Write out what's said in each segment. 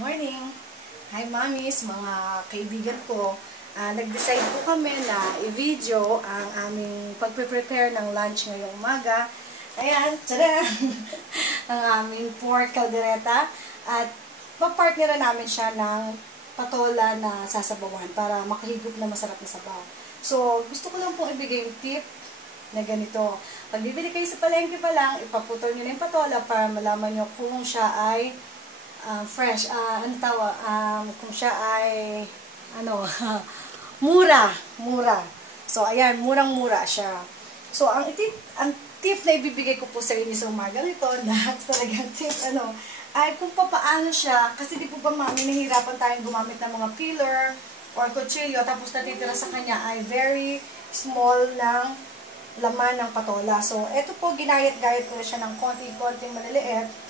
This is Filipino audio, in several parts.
Morning! Hi mommies, mga kaibigan ko. Nag-decide po kami na i-video ang aming pagpe-prepare ng lunch ngayong umaga. Ayan, tara! Ang aming pork caldereta. At papartneran namin siya ng patola na sasabawan para makahigop na masarap na sabaw. So, gusto ko lang pong ibigay yung tip na ganito. Pag bibili kayo sa palengke pa lang, ipaputol nyo na yung patola para malaman nyo kung siya ay fresh, kung siya ay mura. So ayan, murang-mura siya. So ang tip na ibibigay ko po sa inyo sa umaga nito, na talagang tip ay kung paano siya, kasi di po ba mami, nahihirapan tayong gumamit ng mga peeler or kutsilyo, tapos natitira sa kanya ay very small ng laman ng patola. So eto po, ginayat-gayat ko na siya ng konti-konting maliliit.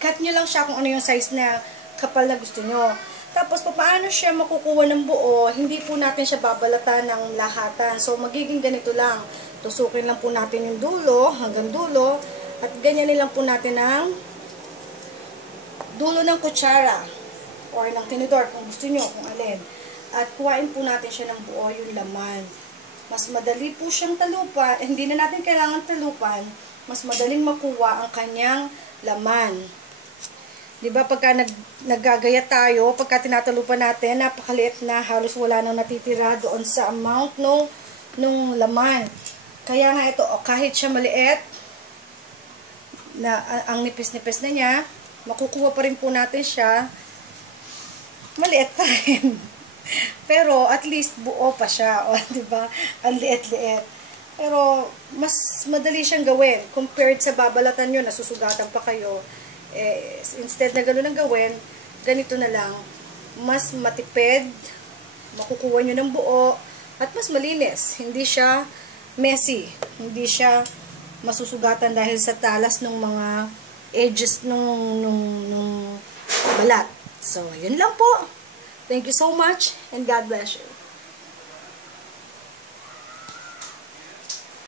Cut nyo lang siya kung ano yung size na kapal na gusto nyo. Tapos, paano siya makukuha ng buo, hindi po natin siya babalatan ng lahatan. So, magiging ganito lang. Tusukin lang po natin yung dulo, hanggang dulo, at ganyanin lang po natin ang dulo ng kutsara or ng tinidor, kung gusto nyo, kung alin. At kuhain po natin siya ng buo, yung laman. Mas madali po siyang talupan, hindi na natin kailangan talupan, mas madaling makuha ang kanyang laman. Diba, pagka naggagaya tayo, pagka tinatalupan natin, napakaliit na, halos wala nang natitira doon sa amount nung laman. Kaya nga ito, kahit siya maliit, na ang nipis-nipis na niya, makukuha pa rin po natin siya, maliit pa rin. Pero at least buo pa siya, o diba, ang liit-liit. Pero mas madali siyang gawin compared sa babalatan nyo, nasusugatan pa kayo. Instead na gano'n ang gawin, ganito na lang, mas matipid, makukuha nyo ng buo, at mas malinis. Hindi siya messy, hindi siya masusugatan dahil sa talas ng mga edges nung balat. So, yun lang po. Thank you so much, and God bless you.